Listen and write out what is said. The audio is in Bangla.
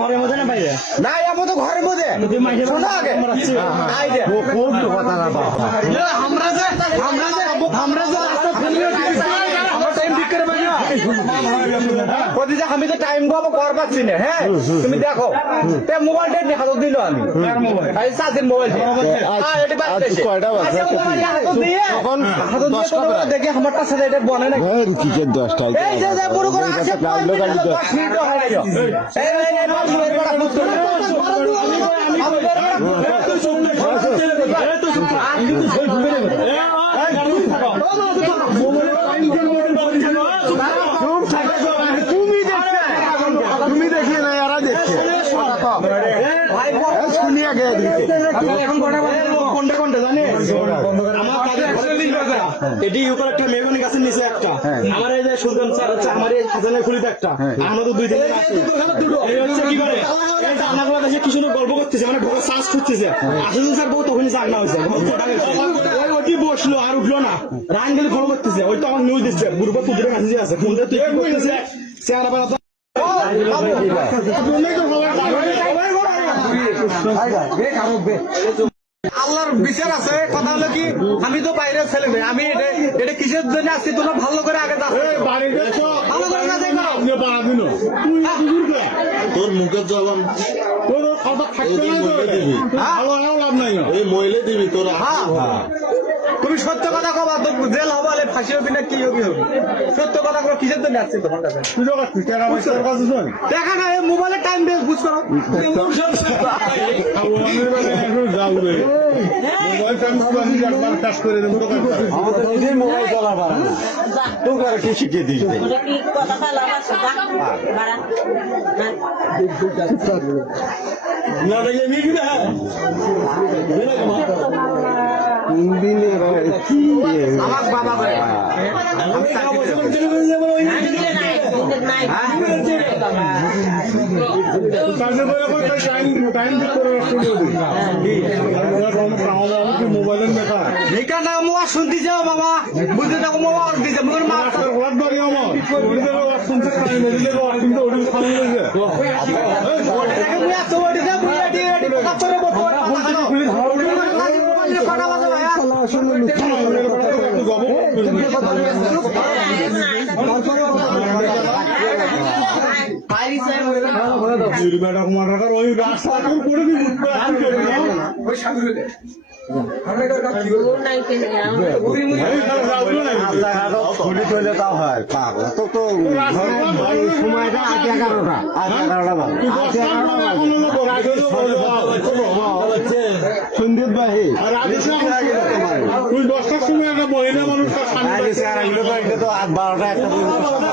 ঘরের মধ্যে না বাইরে না তো ঘরের মধ্যে আমি তো টাইম পাবো কর পাচ্ছি না। হ্যাঁ তুমি দেখো মোবাইলটা হাতত দিল আমি চার্জের মোবাইল দেখে আমারটা সাথে এটা বনে না তুমি দেখলে না এরা দেখছে শুনিয়া গিয়ে কোনটা কোনটা জানে এটি উপর একটা মেগুনি গাছের নিচে একটা আমার এই যে সুলতান স্যার হচ্ছে আমার এই খাজানের খুলিতে একটা আমাদের দুই দিন হচ্ছে কি করে রান্নাগুলো দেখে কি সুন্দর গল্প করতেছে মানে ঘরে শ্বাস খুঁজতেছে আসলে স্যার বউ তখনই রান্না হয়েছে ওইটি বসলো আর উঠলো না রান গেলে গল্প করতেছে ওই তখন নিউজ দিচ্ছে বুড়বা কুকুরের কাছে যে আছে ফোনটা তুই করতেছে চেহারা বেড়া আল্লাহর বিচার আছে কথা হলো কি আমি তো বাইরের ছেলে মেয়ে আমি এটা কিসের জন্য আসছি তোমরা ভালো করে আগে তোর মুখের জবান লাভ নাই এই মহিলা দিবি তোর তুমি সত্য কথা কবা তো জেল হবালে ফাঁসি হবি না কি হবি হবে সত্য কথা কবা কিসের জন্য আসছি তোমার কাছে দেখা না এই মোবাইলের টাইম বেশ বুঝ করো মোবাইল চলা পারে না তোকে আর কি শিখিয়ে দিই না দেখে মিগি না আমার বাবা মোবাইলের দেখা লেখা না মোয়া শুনতে যাও বাবা বুঝতে থাকো মোয়া দিতে মোর মা ঘর বাড়ি আমার শুনতে টাইম দিলে কিন্তু ওটা খাওয়া হয়েছে ওটাকে মুয়া চোড়ি দে মুয়া দি রেডি কাপড়ে বসো ওই রাস্তা করে তাও হয় তো সময়টা 11টা সন্দীপ ভাই তুই 10টার সময় একটা মহিলা মানুষ তো 12টা 1টা